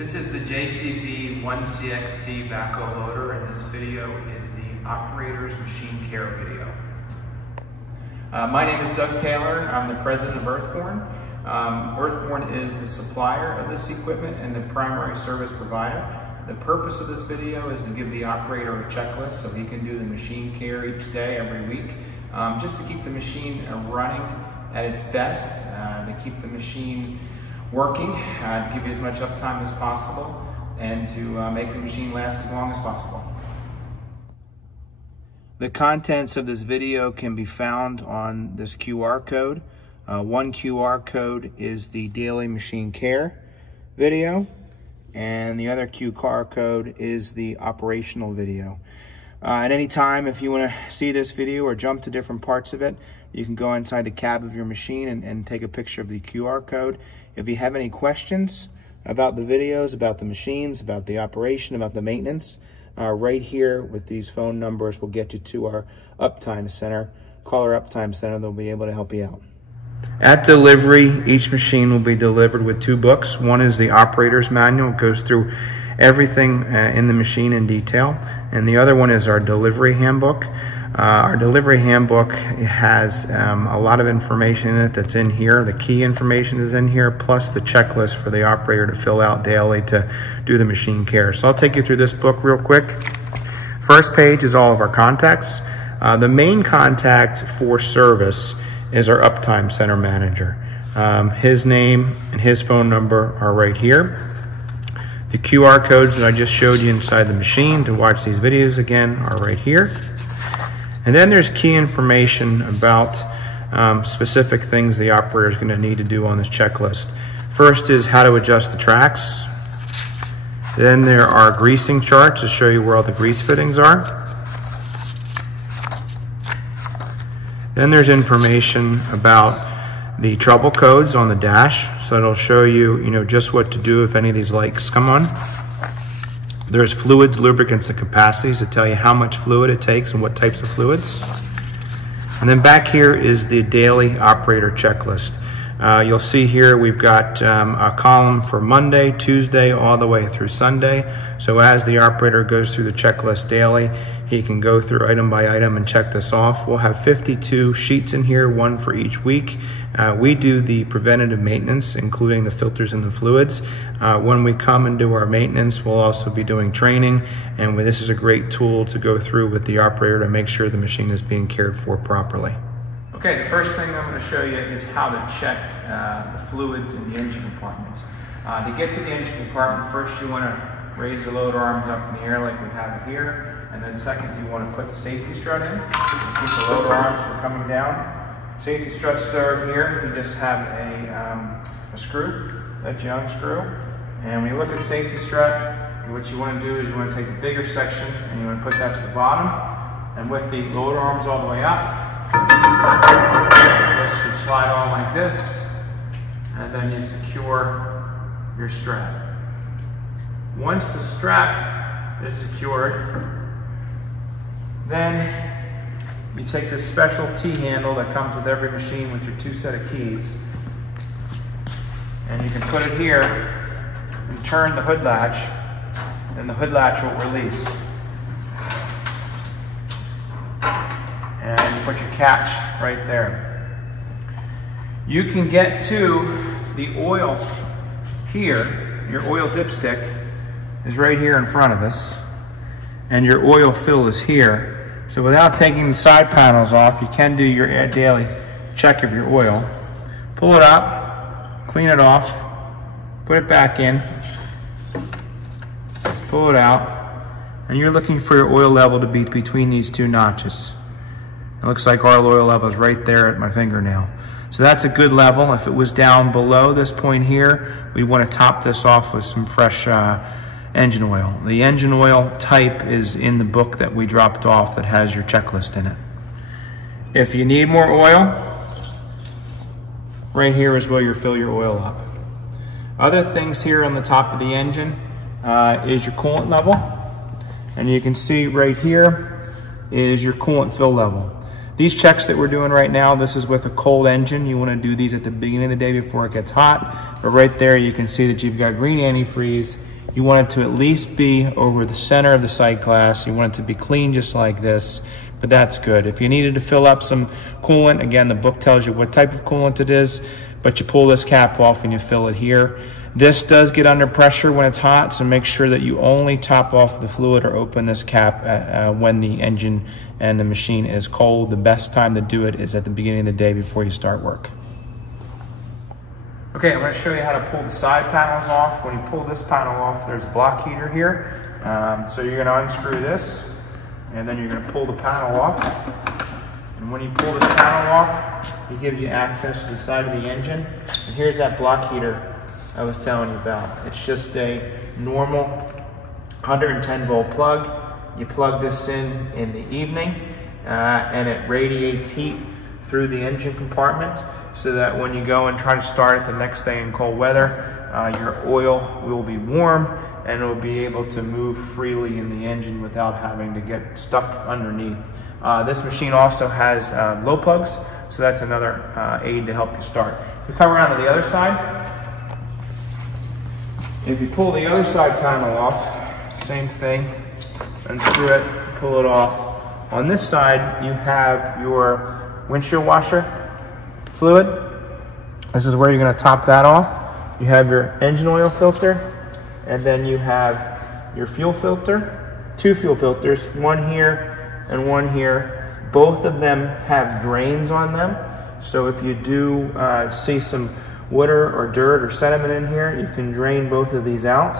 This is the JCB 1CXT backhoe loader, and this video is the operator's machine care video. My name is Doug Taylor. I'm the president of Earthborn. Earthborn is the supplier of this equipment and the primary service provider. The purpose of this video is to give the operator a checklist so he can do the machine care each day, every week, just to keep the machine running at its best, to keep the machine working, to give you as much uptime as possible, and to make the machine last as long as possible. The contents of this video can be found on this QR code. One QR code is the daily machine care video, and the other QR code is the operational video. At any time, if you want to see this video or jump to different parts of it, you can go inside the cab of your machine and take a picture of the QR code. If you have any questions about the videos, about the machines, about the operation, about the maintenance, right here with these phone numbers will get you to our Uptime Center. Call our Uptime Center, they'll be able to help you out. At delivery, each machine will be delivered with two books. One is the operator's manual. It goes through everything in the machine in detail. And the other one is our delivery handbook. Our delivery handbook has a lot of information in it that's in here. The key information is in here, plus the checklist for the operator to fill out daily to do the machine care. So I'll take you through this book real quick. First page is all of our contacts. The main contact for service is our Uptime Center manager. His name and his phone number are right here. The QR codes that I just showed you inside the machine to watch these videos again are right here. And then there's key information about specific things the operator is going to need to do on this checklist. First is how to adjust the tracks. Then there are greasing charts to show you where all the grease fittings are. Then there's information about the trouble codes on the dash, so it'll show you, just what to do if any of these lights come on. There's fluids, lubricants, and capacities to tell you how much fluid it takes and what types of fluids. And then back here is the daily operator checklist. You'll see here we've got a column for Monday, Tuesday, all the way through Sunday. So as the operator goes through the checklist daily, he can go through item by item and check this off. We'll have 52 sheets in here, one for each week. We do the preventative maintenance, including the filters and the fluids. When we come and do our maintenance, we'll also be doing training, and this is a great tool to go through with the operator to make sure the machine is being cared for properly. Okay, the first thing I'm going to show you is how to check the fluids in the engine compartment. To get to the engine compartment, first you want to raise the loader arms up in the air like we have it here, and then second you want to put the safety strut in. Keep the loader arms from coming down. Safety strut start here, you just have a screw that you unscrew, and when you look at the safety strut, what you want to do is you want to take the bigger section and you want to put that to the bottom, and with the loader arms all the way up, this should slide on like this, and then you secure your strap. Once the strap is secured, then you take this special T-handle that comes with every machine with your two set of keys, and you can put it here and turn the hood latch, and the hood latch will release. And you put your catch right there. You can get to the oil here. Your oil dipstick is right here in front of us, and your oil fill is here. So without taking the side panels off, you can do your daily check of your oil. Pull it up, clean it off, put it back in, pull it out, and you're looking for your oil level to be between these two notches. It looks like our oil level is right there at my fingernail. So that's a good level. If it was down below this point here, we want to top this off with some fresh engine oil. The engine oil type is in the book that we dropped off that has your checklist in it. If you need more oil, right here is where you fill your oil up. Other things here on the top of the engine is your coolant level, and you can see right here is your coolant fill level. These checks that we're doing right now, this is with a cold engine. You want to do these at the beginning of the day before it gets hot. But right there you can see that you've got green antifreeze you want it to at least be over the center of the sight glass. You want it to be clean just like this, but that's good. If you needed to fill up some coolant, again, the book tells you what type of coolant it is, but you pull this cap off and you fill it here. This does get under pressure when it's hot, so make sure that you only top off the fluid or open this cap when the engine and the machine is cold. The best time to do it is at the beginning of the day before you start work. Okay, I'm going to show you how to pull the side panels off. When you pull this panel off, there's a block heater here. So you're going to unscrew this, and then you're going to pull the panel off. And when you pull this panel off, it gives you access to the side of the engine. And here's that block heater I was telling you about. It's just a normal 110 volt plug. You plug this in the evening and it radiates heat through the engine compartment so that when you go and try to start it the next day in cold weather, your oil will be warm and it will be able to move freely in the engine without having to get stuck underneath. This machine also has glow plugs, so that's another aid to help you start. If you come around to the other side, if you pull the other side panel off, same thing, unscrew it, pull it off. On this side, you have your windshield washer fluid. This is where you're going to top that off. You have your engine oil filter, and then you have your fuel filter, two fuel filters, one here and one here. Both of them have drains on them, so if you do see some water or dirt or sediment in here, you can drain both of these out.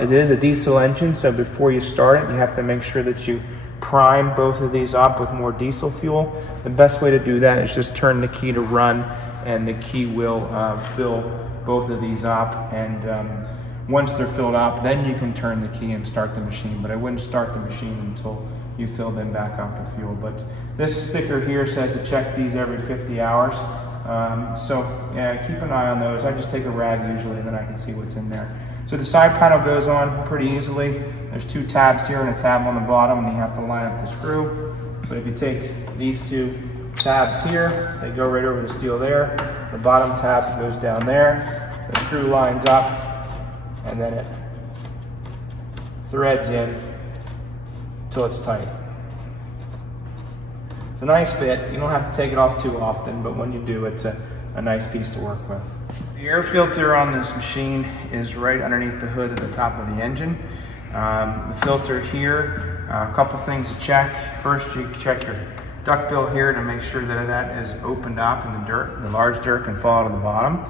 It is a diesel engine, so before you start it, you have to make sure that you prime both of these up with more diesel fuel. The best way to do that is just turn the key to run, and the key will fill both of these up. And once they're filled up, then you can turn the key and start the machine. But I wouldn't start the machine until you fill them back up with fuel. But this sticker here says to check these every 50 hours. So yeah, keep an eye on those. I just take a rag usually, and then I can see what's in there. So the side panel goes on pretty easily. There's two tabs here and a tab on the bottom, and you have to line up the screw. But if you take these two tabs here, they go right over the steel there. The bottom tab goes down there. The screw lines up, and then it threads in until it's tight. It's a nice fit. You don't have to take it off too often, but when you do, it's a nice piece to work with. The air filter on this machine is right underneath the hood at the top of the engine. The filter here, a couple things to check. First, you check your duckbill here to make sure that that is opened up and the dirt, the large dirt, can fall out of the bottom.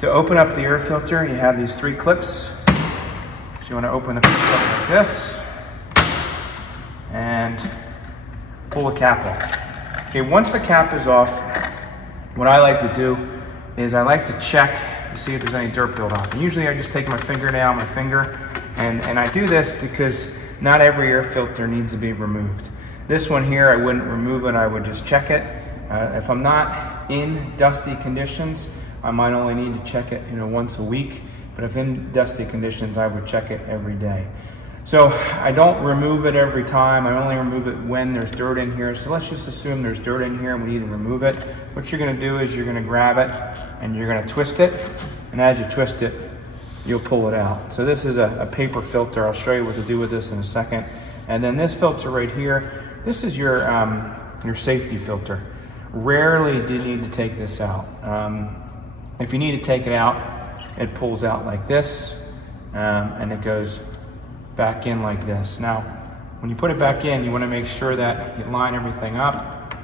To open up the air filter, you have these three clips. So you want to open the filter up like this and pull the cap off. Okay, once the cap is off, what I like to do is I like to check to see if there's any dirt buildup. And usually I just take my fingernail, my finger, and I do this because not every air filter needs to be removed. This one here, I wouldn't remove it, I would just check it. If I'm not in dusty conditions, I might only need to check it once a week, but if in dusty conditions, I would check it every day. So I don't remove it every time, I only remove it when there's dirt in here. So let's just assume there's dirt in here and we need to remove it. What you're gonna do is you're gonna grab it and you're gonna twist it, and as you twist it, you'll pull it out. So this is a paper filter. I'll show you what to do with this in a second. And then this filter right here, this is your safety filter. Rarely do you need to take this out. If you need to take it out, it pulls out like this, and it goes back in like this. Now, when you put it back in, you want to make sure that you line everything up.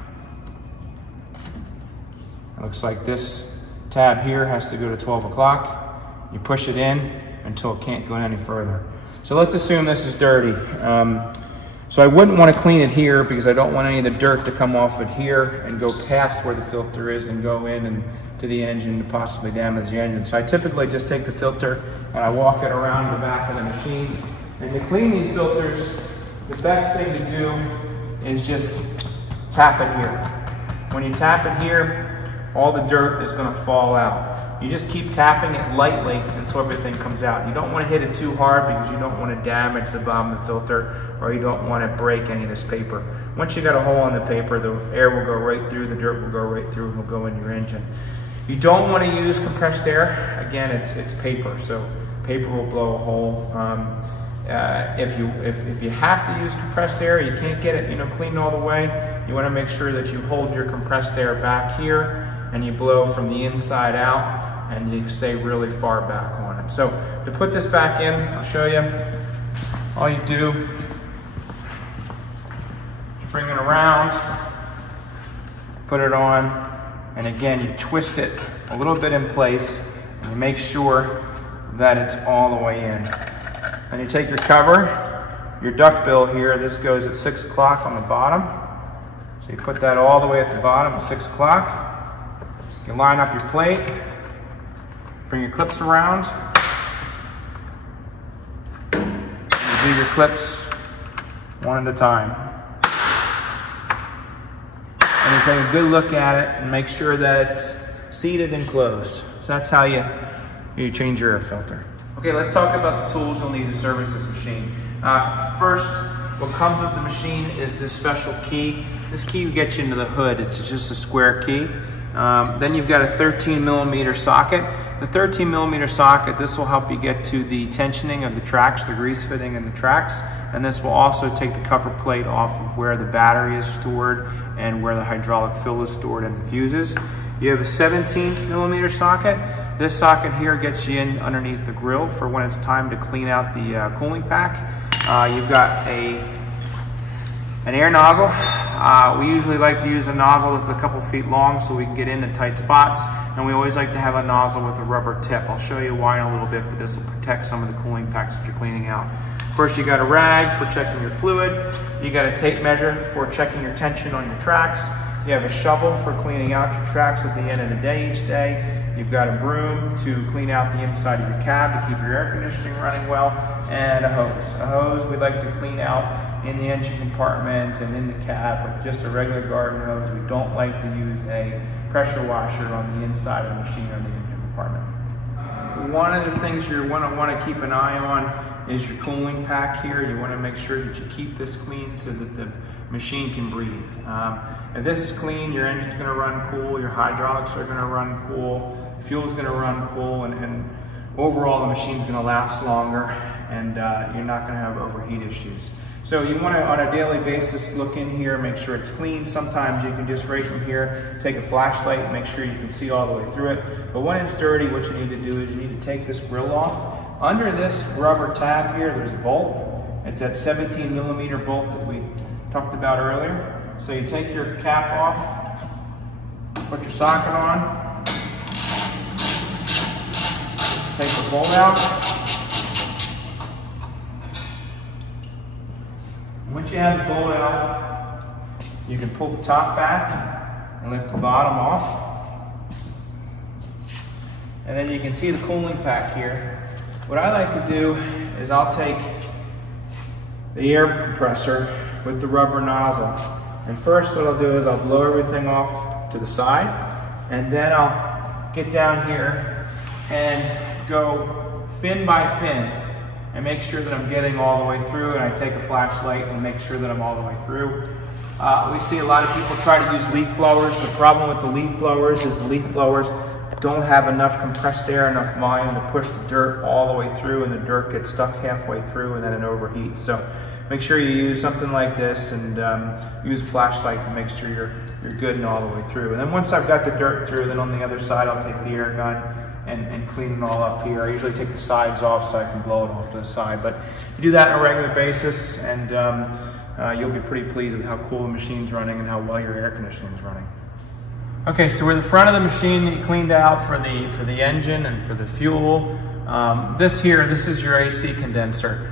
It looks like this tab here has to go to 12 o'clock. You push it in until it can't go any further. So let's assume this is dirty. So I wouldn't want to clean it here because I don't want any of the dirt to come off it here and go past where the filter is and go in and to the engine to possibly damage the engine. So I typically just take the filter and I walk it around the back of the machine. And to clean these filters, the best thing to do is just tap it here. When you tap it here, all the dirt is going to fall out. You just keep tapping it lightly until everything comes out. You don't want to hit it too hard because you don't want to damage the bottom of the filter, or you don't want to break any of this paper. Once you got a hole in the paper, the air will go right through, the dirt will go right through, and will go in your engine. You don't want to use compressed air. Again, it's paper, so paper will blow a hole. If you have to use compressed air, you can't get it cleaned all the way, you want to make sure that you hold your compressed air back here and you blow from the inside out and you stay really far back on it. So to put this back in, I'll show you. All you do is bring it around, put it on, and again you twist it a little bit in place and you make sure that it's all the way in. Then you take your cover, your duckbill here, this goes at 6 o'clock on the bottom. So you put that all the way at the bottom at 6 o'clock. You line up your plate, bring your clips around. You do your clips one at a time. And you take a good look at it and make sure that it's seated and closed. So that's how you change your air filter. Okay, let's talk about the tools you'll need to service this machine. First, what comes with the machine is this special key. This key will get you into the hood. It's just a square key. Then you've got a 13mm socket. The 13mm socket, this will help you get to the tensioning of the tracks, the grease fitting in the tracks, and this will also take the cover plate off of where the battery is stored and where the hydraulic fill is stored and the fuses. You have a 17mm socket. This socket here gets you in underneath the grill for when it's time to clean out the cooling pack. You've got an air nozzle. We usually like to use a nozzle that's a couple feet long so we can get into tight spots, and we always like to have a nozzle with a rubber tip. I'll show you why in a little bit, but this will protect some of the cooling packs that you're cleaning out. Of course, you got a rag for checking your fluid. You got a tape measure for checking your tension on your tracks. You have a shovel for cleaning out your tracks at the end of the day each day. You've got a broom to clean out the inside of your cab to keep your air conditioning running well, and a hose. A hose we like to clean out in the engine compartment and in the cab with just a regular garden hose. We don't like to use a pressure washer on the inside of the machine or the engine compartment. One of the things you want to keep an eye on is your cooling pack here. You want to make sure that you keep this clean so that the machine can breathe. If this is clean, your engine's going to run cool, your hydraulics are going to run cool, fuel's going to run cool, and overall the machine's going to last longer, and you're not going to have overheat issues. So you want to, on a daily basis, look in here, make sure it's clean. Sometimes you can just right from here take a flashlight and make sure you can see all the way through it. But when it's dirty, what you need to do is you need to take this grill off. Under this rubber tab here, there's a bolt. It's that 17mm bolt that we talked about earlier. So you take your cap off, put your socket on, take the bolt out. Once you have the bolt out, you can pull the top back and lift the bottom off. And then you can see the cooling pack here. What I like to do is I'll take the air compressor with the rubber nozzle. And first what I'll do is I'll blow everything off to the side, and then I'll get down here and go fin by fin and make sure that I'm getting all the way through, and I take a flashlight and make sure that I'm all the way through. We see a lot of people try to use leaf blowers. The problem with the leaf blowers is the leaf blowers don't have enough compressed air, enough volume to push the dirt all the way through, and the dirt gets stuck halfway through and then it overheats. So make sure you use something like this and use a flashlight to make sure you're good and all the way through. And then once I've got the dirt through, then on the other side I'll take the air gun and clean it all up here. I usually take the sides off so I can blow it off to the side. But you do that on a regular basis, and you'll be pretty pleased with how cool the machine's running and how well your air conditioning is running. Okay, so we're the front of the machine that you cleaned out for the engine and for the fuel. This is your AC condenser.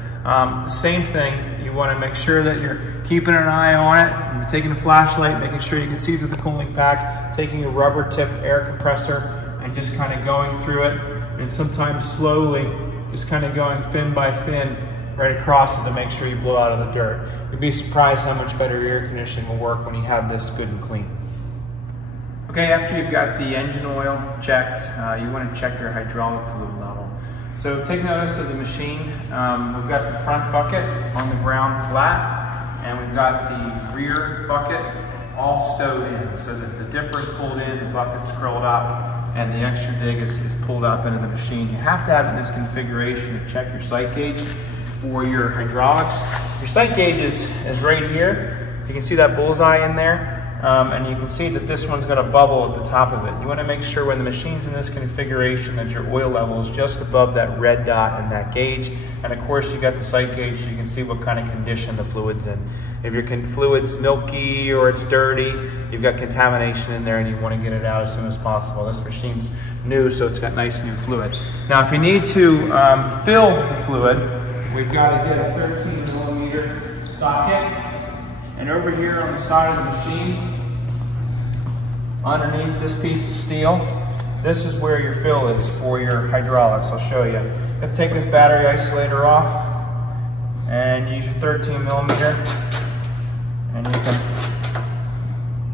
Same thing, you want to make sure that you're keeping an eye on it, you're taking a flashlight, making sure you can see through the cooling pack, taking a rubber tipped air compressor and just kind of going through it, and sometimes slowly just kind of going fin by fin right across it to make sure you blow out of the dirt. You'd be surprised how much better your air conditioning will work when you have this good and clean. Okay, after you've got the engine oil checked, you want to check your hydraulic fluid level. So take notice of the machine. We've got the front bucket on the ground flat, and we've got the rear bucket all stowed in, so that the dipper's pulled in, the bucket's curled up, and the extra dig is pulled up into the machine. You have to have it in this configuration to check your sight gauge for your hydraulics. Your sight gauge is right here. You can see that bullseye in there. And you can see that this one's going to bubble at the top of it. You want to make sure when the machine's in this configuration that your oil level is just above that red dot in that gauge. And of course you got the sight gauge so you can see what kind of condition the fluid's in. If your fluid's milky or it's dirty, you've got contamination in there and you want to get it out as soon as possible. This machine's new, so it's got nice new fluid. Now if you need to fill the fluid, we've got to get a 13mm socket. And over here on the side of the machine, underneath this piece of steel, this is where your fill is for your hydraulics. I'll show you. You have to take this battery isolator off and use your 13mm, and you can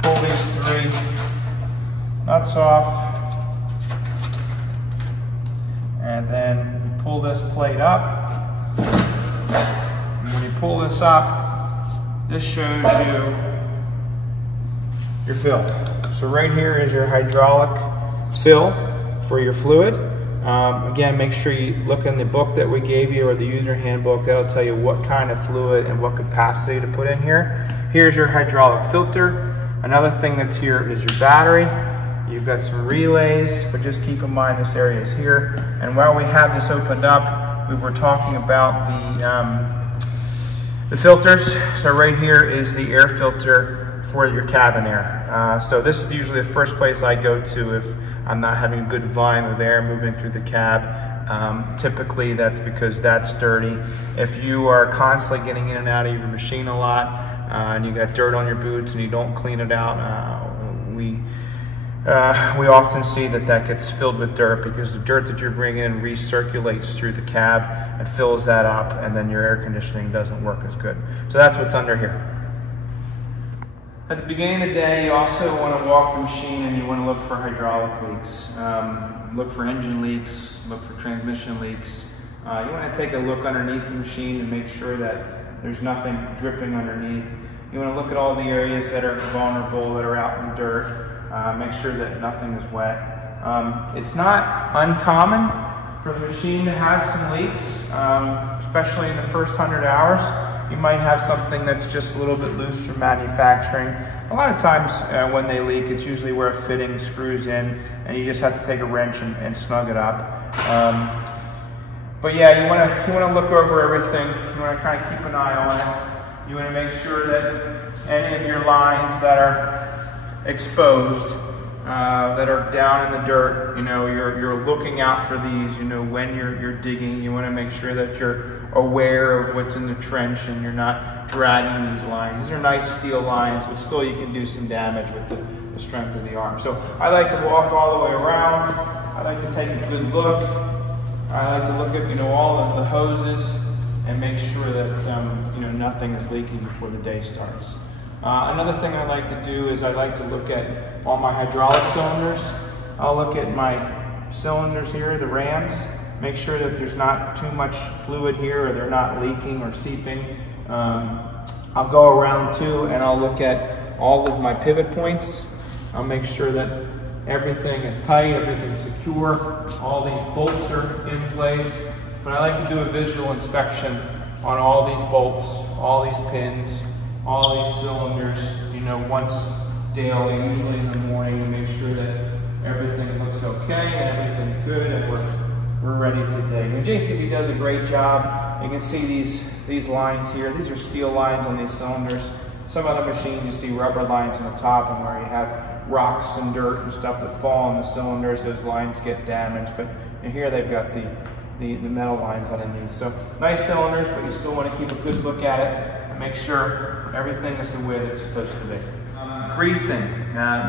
pull these 3 nuts off, and then you pull this plate up. And when you pull this up, this shows you your fill. So right here is your hydraulic fill for your fluid. Again, make sure you look in the book that we gave you or the user handbook. That'll tell you what kind of fluid and what capacity to put in here. Here's your hydraulic filter. Another thing that's here is your battery. You've got some relays, but just keep in mind this area is here. And while we have this opened up, we were talking about the filters. So right here is the air filter for your cabin air. So this is usually the first place I go to if I'm not having a good volume of air moving through the cab. Typically that's because that's dirty. If you are constantly getting in and out of your machine a lot and you got dirt on your boots and you don't clean it out, we often see that gets filled with dirt because the dirt that you're bringing in recirculates through the cab and fills that up, and then your air conditioning doesn't work as good. So that's what's under here. At the beginning of the day, you also want to walk the machine and you want to look for hydraulic leaks. Look for engine leaks, look for transmission leaks. You want to take a look underneath the machine and make sure that there's nothing dripping underneath. You want to look at all the areas that are vulnerable, that are out in the dirt. Make sure that nothing is wet. It's not uncommon for the machine to have some leaks, especially in the first 100 hours. You might have something that's just a little bit loose from manufacturing. A lot of times when they leak, it's usually where a fitting screws in and you just have to take a wrench and snug it up. But yeah, you want to look over everything. You want to kind of keep an eye on it. You want to make sure that any of your lines that are exposed, that are down in the dirt, you're looking out for these, when you're digging. You want to make sure that you're aware of what's in the trench and you're not dragging these lines. These are nice steel lines, but still you can do some damage with the strength of the arm. So I like to walk all the way around. I like to take a good look. I like to look at all of the hoses and make sure that nothing is leaking before the day starts. Another thing I like to do is I like to look at all my hydraulic cylinders. I'll look at my cylinders here, the rams, make sure that there's not too much fluid here or they're not leaking or seeping. I'll go around too and I'll look at all of my pivot points. I'll make sure that everything is tight, everything's secure, all these bolts are in place. But I like to do a visual inspection on all these bolts, all these pins, all these cylinders, once daily, usually in the morning, to make sure that everything looks okay and everything's good and we're ready to dig. And JCB does a great job. You can see these lines here. These are steel lines on these cylinders. Some other machines you see rubber lines on the top, and where you have rocks and dirt and stuff that fall on the cylinders, those lines get damaged. But here they've got the metal lines underneath. So nice cylinders, but you still want to keep a good look at it and make sure everything is the way that it's supposed to be. Greasing.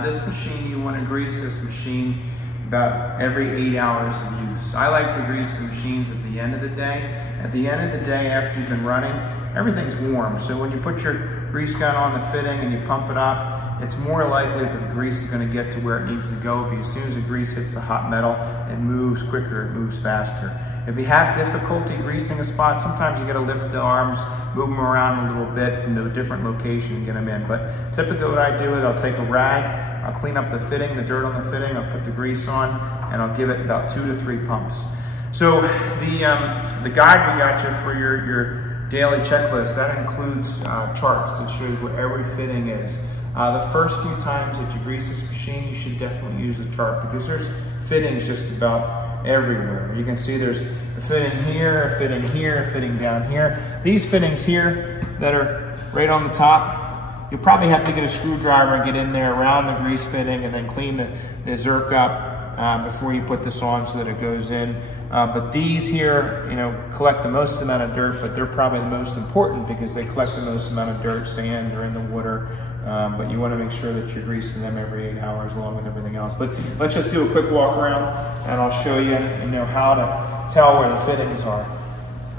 This machine, you want to grease this machine about every 8 hours of use. I like to grease the machines at the end of the day. At the end of the day, after you've been running, everything's warm. So when you put your grease gun on the fitting and you pump it up, it's more likely that the grease is going to get to where it needs to go, because as soon as the grease hits the hot metal, it moves quicker, it moves faster. If you have difficulty greasing a spot, sometimes you got to lift the arms, move them around a little bit into a different location and get them in. But typically what I do is I'll take a rag, I'll clean up the fitting, the dirt on the fitting, I'll put the grease on, and I'll give it about 2 to 3 pumps. So the guide we got you for your daily checklist, that includes charts that show you what every fitting is. The first few times that you grease this machine, you should definitely use the chart because there's fittings just about everywhere. You can see there's a fitting here, a fitting here, a fitting down here. These fittings here that are right on the top, you'll probably have to get a screwdriver and get in there around the grease fitting and then clean the zerk up before you put this on so that it goes in. But these here, you know, collect the most amount of dirt, but they're probably the most important because they collect the most amount of dirt, sand, or in the water. But you want to make sure that you're greasing them every 8 hours along with everything else. But let's just do a quick walk around and I'll show you, how to tell where the fittings are.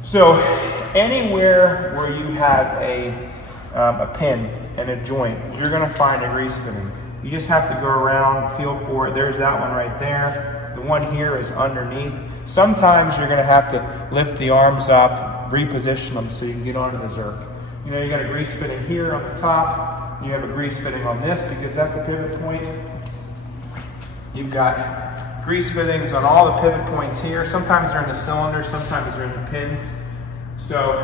So anywhere where you have a pin and a joint, you're going to find a grease fitting. You just have to go around, feel for it. There's that one right there. The one here is underneath. Sometimes you're going to have to lift the arms up, reposition them so you can get onto the zerk. You know, you got a grease fitting here on the top. You have a grease fitting on this because that's a pivot point. You've got grease fittings on all the pivot points here. Sometimes they're in the cylinder, sometimes they're in the pins. So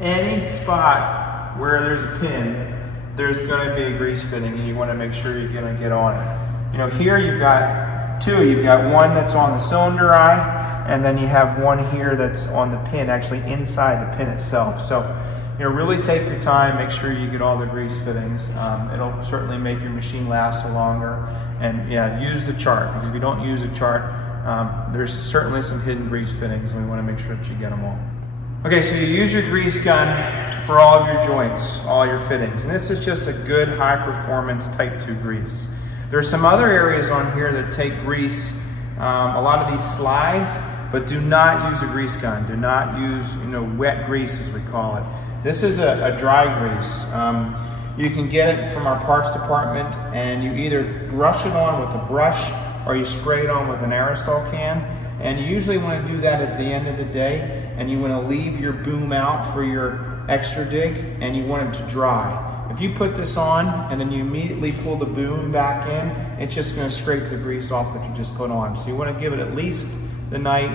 any spot where there's a pin, there's going to be a grease fitting and you want to make sure you're going to get on it. You know, here you've got 2. You've got one that's on the cylinder eye, and then you have one here that's on the pin, actually inside the pin itself. So, you know, really take your time, make sure you get all the grease fittings. It'll certainly make your machine last longer. And yeah, use the chart, because if you don't use a chart, there's certainly some hidden grease fittings, and we want to make sure that you get them all. Okay, so you use your grease gun for all of your joints, all your fittings. And this is just a good high performance type 2 grease. There's some other areas on here that take grease, a lot of these slides, but do not use a grease gun. Do not use, wet grease as we call it. This is a dry grease. You can get it from our parts department, and you either brush it on with a brush or you spray it on with an aerosol can. And you usually want to do that at the end of the day, and you want to leave your boom out for your extra dig, and you want it to dry. If you put this on and then you immediately pull the boom back in, it's just going to scrape the grease off that you just put on. So you want to give it at least the night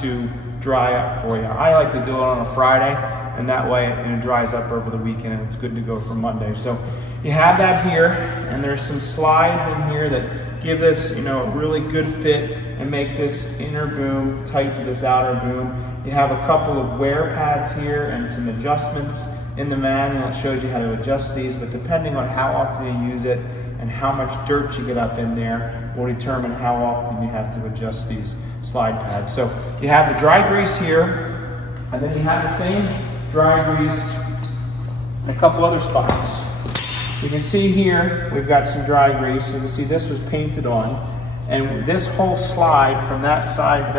to dry up for you. I like to do it on a Friday, and that way it dries up over the weekend and it's good to go for Monday. So you have that here, and there's some slides in here that give this a really good fit and make this inner boom tight to this outer boom. You have a couple of wear pads here and some adjustments in the manual. It shows you how to adjust these, but depending on how often you use it and how much dirt you get up in there will determine how often you have to adjust these slide pads. So you have the dry grease here, and then you have the same dry grease in a couple other spots. You can see here we've got some dry grease. You can see this was painted on, and this whole slide from that side,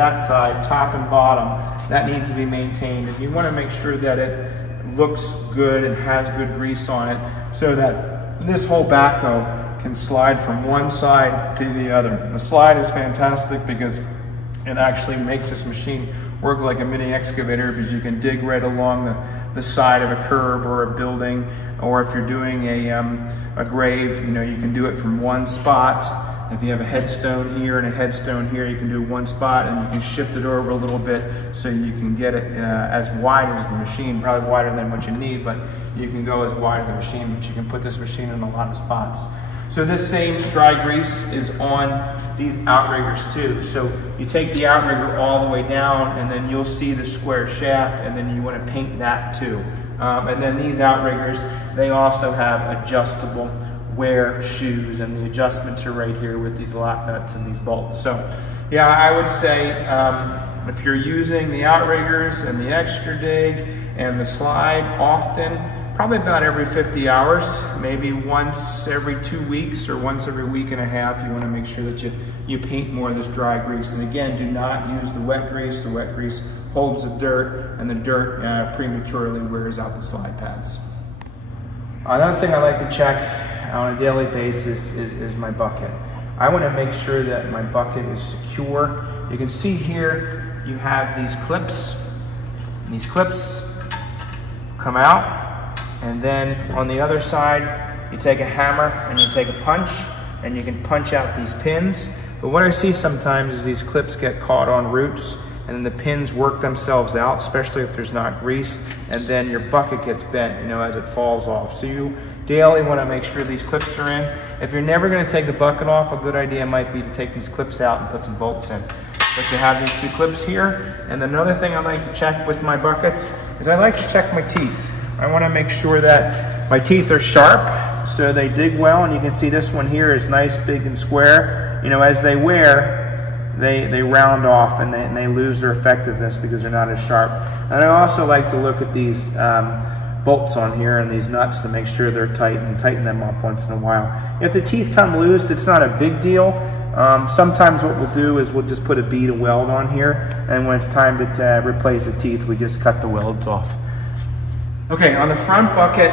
top and bottom, that needs to be maintained. And you want to make sure that it looks good and has good grease on it so that this whole backhoe can slide from one side to the other. The slide is fantastic because it actually makes this machine work like a mini excavator, because you can dig right along the side of a curb or a building, or if you're doing a grave, you can do it from one spot. If you have a headstone here and a headstone here, you can do one spot and you can shift it over a little bit so you can get it as wide as the machine, probably wider than what you need, but you can go as wide as the machine, but you can put this machine in a lot of spots. So this same dry grease is on these outriggers too. So you take the outrigger all the way down, and then you'll see the square shaft, and then you want to paint that too. And then these outriggers, they also have adjustable wear shoes, and the adjustments are right here with these lock nuts and these bolts. So yeah, I would say if you're using the outriggers and the extra dig and the slide often, probably about every 50 hours, maybe once every 2 weeks or once every week and a half, you want to make sure that you paint more of this dry grease. And again, do not use the wet grease. The wet grease holds the dirt, and the dirt prematurely wears out the slide pads. Another thing I like to check on a daily basis is my bucket. I want to make sure that my bucket is secure. You can see here you have these clips, and these clips come out, and then on the other side, you take a hammer and you take a punch, and you can punch out these pins. But what I see sometimes is these clips get caught on roots, and then the pins work themselves out, especially if there's not grease, and then your bucket gets bent, as it falls off. So you daily want to make sure these clips are in. If you're never going to take the bucket off, a good idea might be to take these clips out and put some bolts in. But you have these two clips here. And then another thing I like to check with my buckets is I like to check my teeth. I want to make sure that my teeth are sharp, so they dig well, and you can see this one here is nice, big, and square. As they wear, they round off and they lose their effectiveness because they're not as sharp. And I also like to look at these bolts on here and these nuts to make sure they're tight and tighten them up once in a while. If the teeth come loose, it's not a big deal. Sometimes what we'll do is we'll just put a bead of weld on here, and when it's time to replace the teeth, we just cut the welds off. Okay, on the front bucket,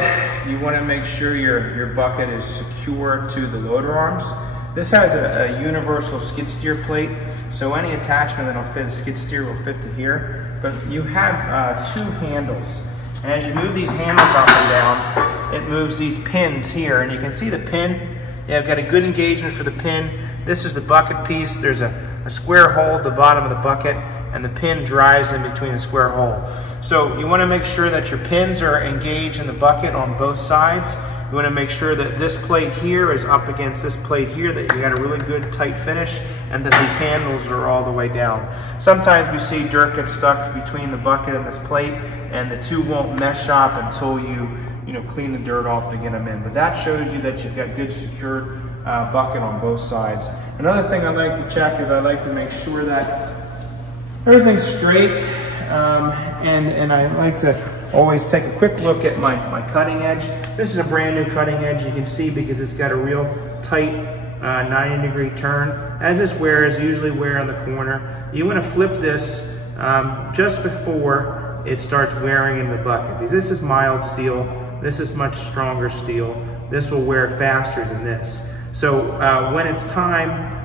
you want to make sure your bucket is secure to the loader arms. This has a universal skid steer plate, so any attachment that'll fit a skid steer will fit to here. But you have two handles, and as you move these handles up and down, it moves these pins here, and you can see the pin. Yeah, I've got a good engagement for the pin. This is the bucket piece. There's a square hole at the bottom of the bucket, and the pin drives in between the square hole. So you want to make sure that your pins are engaged in the bucket on both sides. You want to make sure that this plate here is up against this plate here, that you got a really good tight finish, and that these handles are all the way down. Sometimes we see dirt get stuck between the bucket and this plate, and the two won't mesh up until you clean the dirt off to get them in. But that shows you that you've got good secured bucket on both sides. Another thing I like to check is I like to make sure that everything's straight, and I like to always take a quick look at my cutting edge. This is a brand new cutting edge, you can see, because it's got a real tight 90-degree turn. As this wears, usually wear on the corner. You want to flip this just before it starts wearing in the bucket, because this is mild steel, this is much stronger steel. This will wear faster than this. So when it's time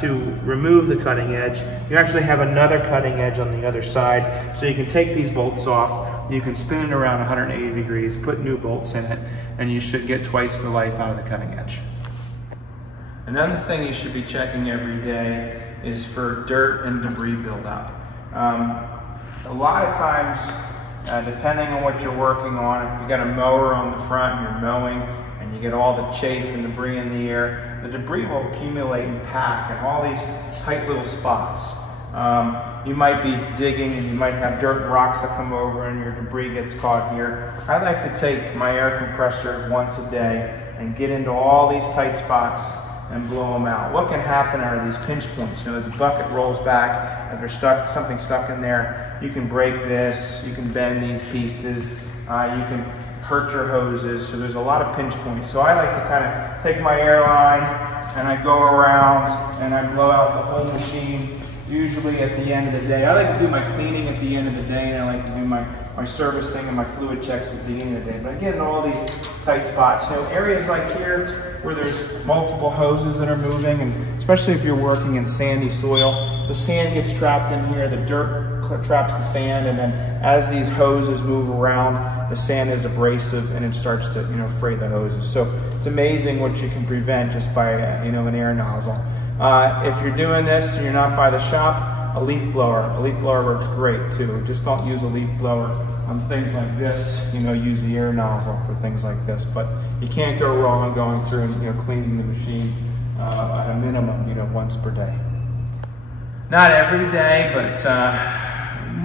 to remove the cutting edge, you actually have another cutting edge on the other side, so you can take these bolts off, you can spin it around 180 degrees, put new bolts in it, and you should get twice the life out of the cutting edge. Another thing you should be checking every day is for dirt and debris buildup. A lot of times, depending on what you're working on, if you got a mower on the front and you're mowing, and you get all the chaff and debris in the air, the debris will accumulate and pack in all these tight little spots. You might be digging and you might have dirt and rocks that come over and your debris gets caught here. I like to take my air compressor once a day and get into all these tight spots and blow them out. What can happen are these pinch points. As the bucket rolls back, if there's something stuck in there, you can break this, you can bend these pieces, you can hurt your hoses, so there's a lot of pinch points. So I like to kind of take my air line and I go around and I blow out the whole machine, usually at the end of the day. I like to do my cleaning at the end of the day, and I like to do my servicing and my fluid checks at the beginning of the day. But I get in all these tight spots. Areas like here where there's multiple hoses that are moving, and especially if you're working in sandy soil, the sand gets trapped in here, the dirt traps the sand, and then as these hoses move around, the sand is abrasive and it starts to fray the hoses. So it's amazing what you can prevent just by an air nozzle. If you're doing this and you're not by the shop, a leaf blower works great too. Just don't use a leaf blower on things like this. Use the air nozzle for things like this. But you can't go wrong going through and cleaning the machine at a minimum once per day. Not every day, but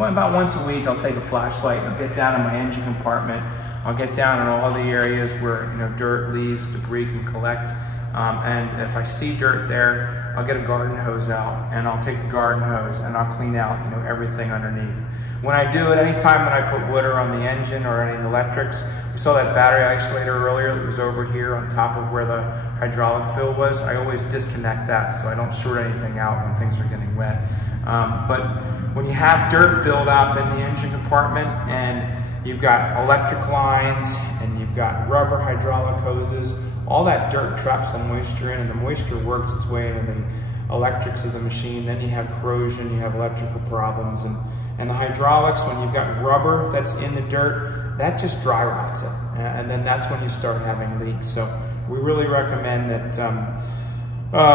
about once a week I'll take a flashlight and I'll get down in my engine compartment. I'll get down in all the areas where dirt, leaves, debris can collect. And if I see dirt there, I'll get a garden hose out and I'll take the garden hose and I'll clean out everything underneath. When I do it, anytime that I put water on the engine or any electrics, we saw that battery isolator earlier that was over here on top of where the hydraulic fill was. I always disconnect that so I don't short anything out when things are getting wet. But when you have dirt build up in the engine compartment and you've got electric lines and you've got rubber hydraulic hoses, all that dirt traps some moisture in, and the moisture works its way into the electrics of the machine. Then you have corrosion, you have electrical problems, and the hydraulics, when you've got rubber that's in the dirt, that just dry rots it. And then that's when you start having leaks. So we really recommend that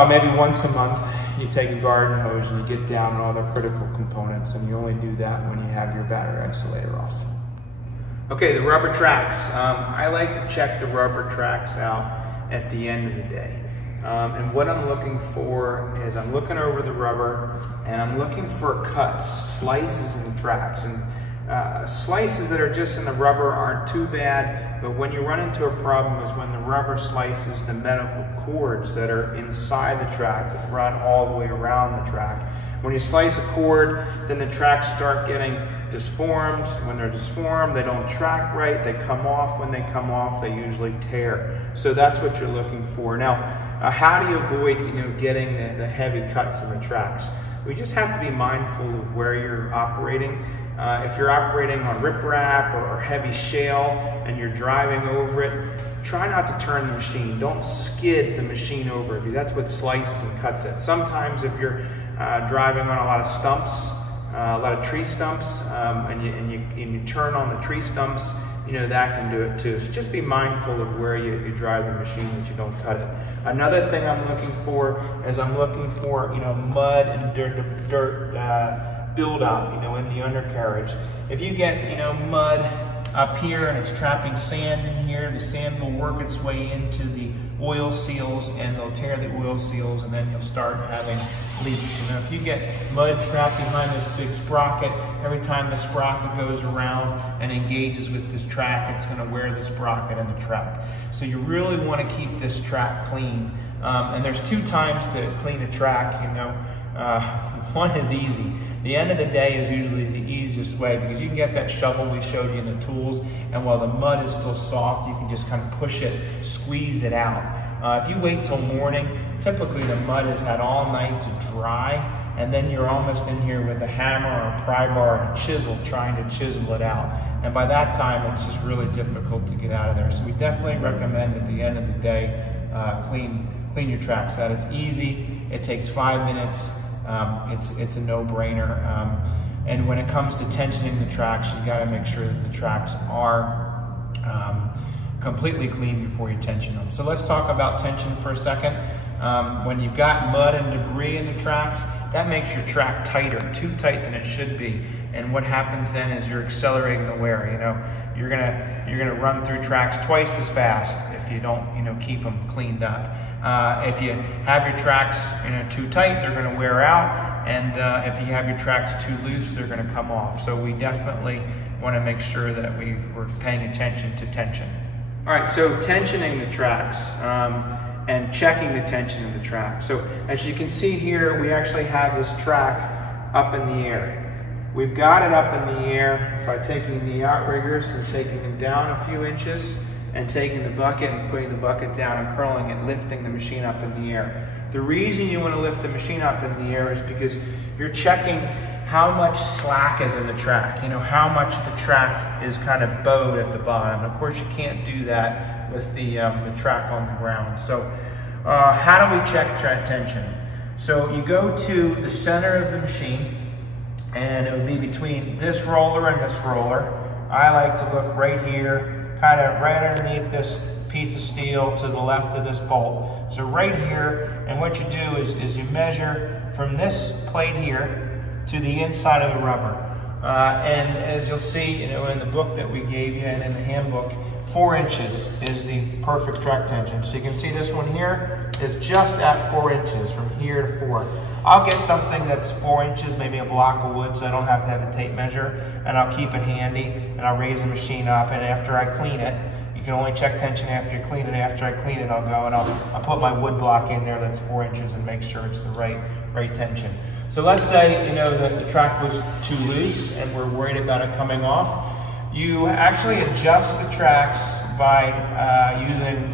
maybe once a month you take a garden hose and you get down all the critical components, and you only do that when you have your battery isolator off. Okay, the rubber tracks. I like to check the rubber tracks out at the end of the day. And what I'm looking for is I'm looking over the rubber and I'm looking for cuts, slices in the tracks. And slices that are just in the rubber aren't too bad, but when you run into a problem is when the rubber slices the medical cords that are inside the track that run all the way around the track. When you slice a cord, then the tracks start getting disformed. When they're disformed, they don't track right, they come off. When they come off, they usually tear. So that's what you're looking for. Now, how do you avoid getting the heavy cuts in the tracks? We just have to be mindful of where you're operating. If you're operating on riprap or heavy shale and you're driving over it, try not to turn the machine. Don't skid the machine over, because that's what slices and cuts it. Sometimes if you're driving on a lot of stumps, a lot of tree stumps, and you turn on the tree stumps, that can do it too. So just be mindful of where you drive the machine, that you don't cut it. Another thing I'm looking for is mud and dirt buildup, in the undercarriage. If you get, mud up here and it's trapping sand in here, the sand will work its way into the oil seals and they'll tear the oil seals, and then you'll start having leaks. If you get mud trapped behind this big sprocket, every time the sprocket goes around and engages with this track, it's going to wear the sprocket and the track. So you really want to keep this track clean. And there's 2 times to clean a track, one is easy. The end of the day is usually the easiest way, because you can get that shovel we showed you in the tools, and while the mud is still soft, you can just kind of push it, squeeze it out. If you wait till morning, typically the mud has had all night to dry, and then you're almost in here with a hammer or a pry bar and a chisel trying to chisel it out. And by that time, it's just really difficult to get out of there. So we definitely recommend at the end of the day, clean your tracks out. It's easy, it takes 5 minutes. It's a no-brainer. And when it comes to tensioning the tracks, you got to make sure that the tracks are completely clean before you tension them. So let's talk about tension for a second. When you've got mud and debris in the tracks, that makes your track tighter, too tight than it should be. And what happens then is you're accelerating the wear. You're gonna run through tracks twice as fast if you don't keep them cleaned up. If you have your tracks too tight, they're going to wear out, and if you have your tracks too loose, they're going to come off. So we definitely want to make sure that we're paying attention to tension. All right, so tensioning the tracks and checking the tension of the track. So as you can see here, we actually have this track up in the air. We've got it up in the air by taking the outriggers and taking them down a few inches, and taking the bucket and putting the bucket down and curling it, lifting the machine up in the air. The reason you want to lift the machine up in the air is because you're checking how much slack is in the track, how much the track is kind of bowed at the bottom. Of course, you can't do that with the track on the ground. So how do we check track tension? So you go to the center of the machine, and it would be between this roller and this roller. I like to look right here, kind of right underneath this piece of steel to the left of this bolt. So right here, and what you do is you measure from this plate here to the inside of the rubber. And as you'll see, in the book that we gave you and in the handbook, 4 inches is the perfect track tension. So you can see this one here is just at 4 inches from here to 4. I'll get something that's 4 inches, maybe a block of wood, so I don't have to have a tape measure, and I'll keep it handy, and I'll raise the machine up, and after I clean it, you can only check tension after you clean it. After I clean it, I'll go and I'll put my wood block in there that's 4 inches and make sure it's the right tension. So let's say, that the track was too loose and we're worried about it coming off. You actually adjust the tracks by using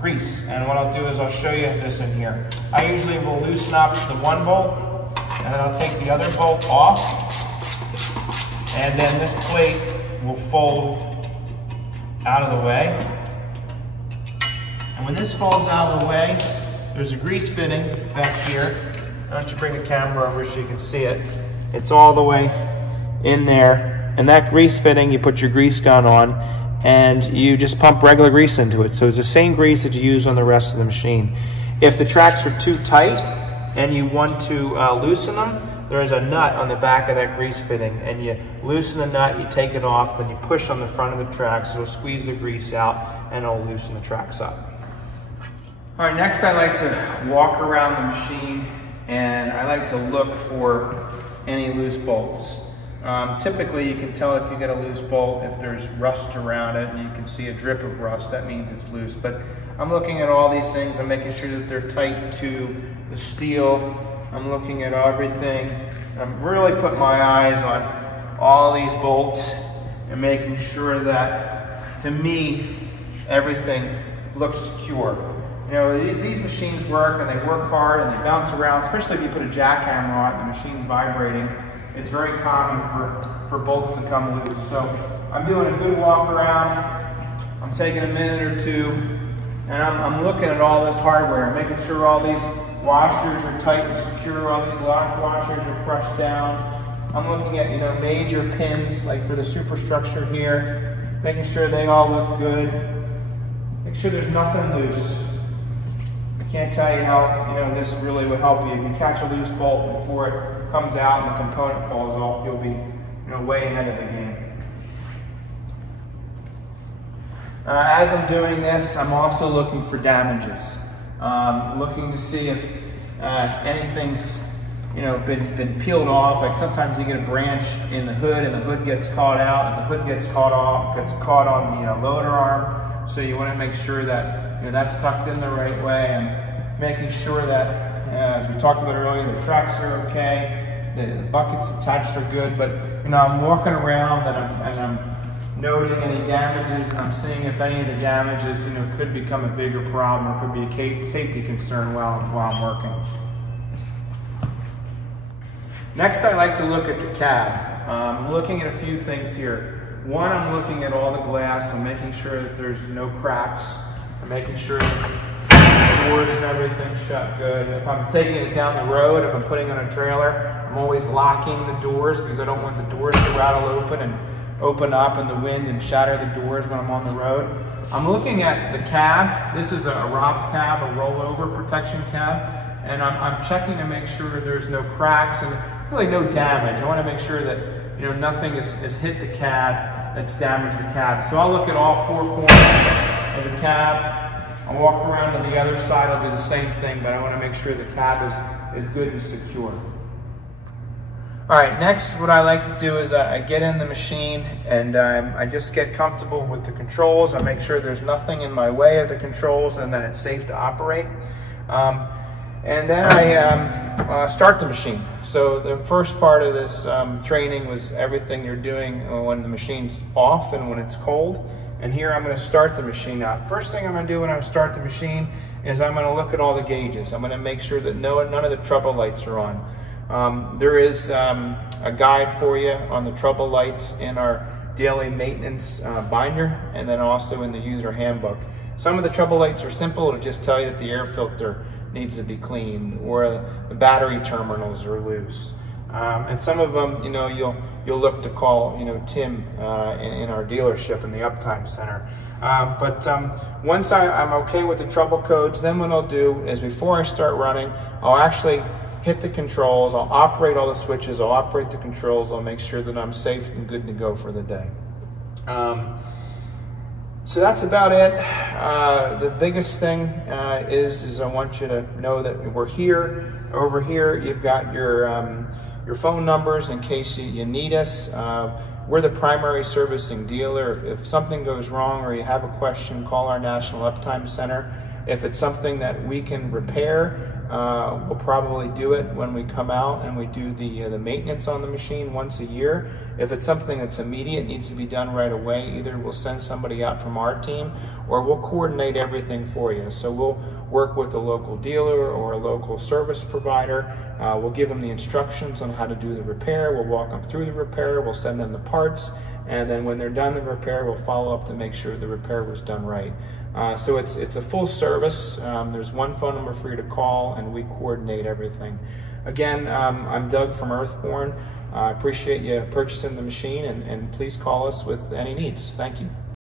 grease. And what I'll do is I'll show you this in here. I usually will loosen up the one bolt, and then I'll take the other bolt off, and then this plate will fold out of the way. And when this folds out of the way, there's a grease fitting back here. Why don't you bring the camera over so you can see it? It's all the way in there. And that grease fitting, you put your grease gun on and you just pump regular grease into it. So it's the same grease that you use on the rest of the machine. If the tracks are too tight and you want to loosen them, there is a nut on the back of that grease fitting, and you loosen the nut, you take it off, then you push on the front of the tracks. It'll squeeze the grease out and it'll loosen the tracks up. All right, next I like to walk around the machine and I like to look for any loose bolts. Typically you can tell if you get a loose bolt if there's rust around it, and you can see a drip of rust, that means it's loose. But I'm looking at all these things, I'm making sure that they're tight to the steel. I'm looking at everything. I'm really putting my eyes on all these bolts and making sure that, to me, everything looks secure. You know, these machines work and they work hard and they bounce around, especially if you put a jackhammer on it, the machine's vibrating. It's very common for bolts to come loose. So I'm doing a good walk around. I'm taking a minute or two and I'm looking at all this hardware, making sure all these washers are tight and secure, all these lock washers are crushed down. I'm looking at, you know, major pins, like for the superstructure here, making sure they all look good. Make sure there's nothing loose. I can't tell you how, you know, this really will help you. If you catch a loose bolt before it comes out and the component falls off, you'll be, you know, way ahead of the game. As I'm doing this, I'm also looking for damages. Looking to see if anything's, you know, been peeled off. Like sometimes you get a branch in the hood and the hood gets caught out. If the hood gets caught on the loader arm, so you want to make sure that, you know, that's tucked in the right way, and making sure that, as we talked about earlier, the tracks are okay, the buckets attached are good. But, you know, I'm walking around and I'm noting any damages, and I'm seeing if any of the damages, you know, could become a bigger problem or could be a safety concern while I'm working. Next, I like to look at the cab. I'm looking at a few things here. One, I'm looking at all the glass. I'm making sure that there's no cracks. I'm making sure that the doors and everything shut good. If I'm taking it down the road, if I'm putting on a trailer, I'm always locking the doors because I don't want the doors to rattle open and open up in the wind and shatter the doors when I'm on the road. I'm looking at the cab. This is a Rob's cab, a rollover protection cab, and I'm checking to make sure there's no cracks and really no damage. I want to make sure that, you know, nothing has hit the cab that's damaged the cab. So I'll look at all four corners of the cab. I'll walk around to the other side. I'll do the same thing, but I want to make sure the cab is good and secure. All right, next what I like to do is I get in the machine and I just get comfortable with the controls. I make sure there's nothing in my way of the controls and that it's safe to operate. And then I start the machine. So the first part of this training was everything you're doing when the machine's off and when it's cold. And here I'm going to start the machine up. First thing I'm going to do when I start the machine is I'm going to look at all the gauges. I'm going to make sure that none of the trouble lights are on. There is a guide for you on the trouble lights in our daily maintenance binder, and then also in the user handbook. Some of the trouble lights are simple. It'll just tell you that the air filter needs to be cleaned or the battery terminals are loose. And some of them, you know, you'll look to call, you know, Tim in our dealership in the Uptime Center. But once I'm okay with the trouble codes, then what I'll do is before I start running, I'll actually hit the controls, I'll operate all the switches, I'll operate the controls, I'll make sure that I'm safe and good to go for the day. So that's about it. The biggest thing is I want you to know that we're here. Over here, you've got your phone numbers in case you need us. We're the primary servicing dealer. If something goes wrong or you have a question, call our National Uptime Center. If it's something that we can repair, we'll probably do it when we come out and we do the maintenance on the machine once a year. If it's something that's immediate, needs to be done right away, either we'll send somebody out from our team or we'll coordinate everything for you. So we'll work with a local dealer or a local service provider. We'll give them the instructions on how to do the repair. We'll walk them through the repair. We'll send them the parts. And then when they're done the repair, we'll follow up to make sure the repair was done right. So it's a full service. There's one phone number for you to call, and we coordinate everything. Again, I'm Doug from Earthborn. I appreciate you purchasing the machine, and please call us with any needs. Thank you.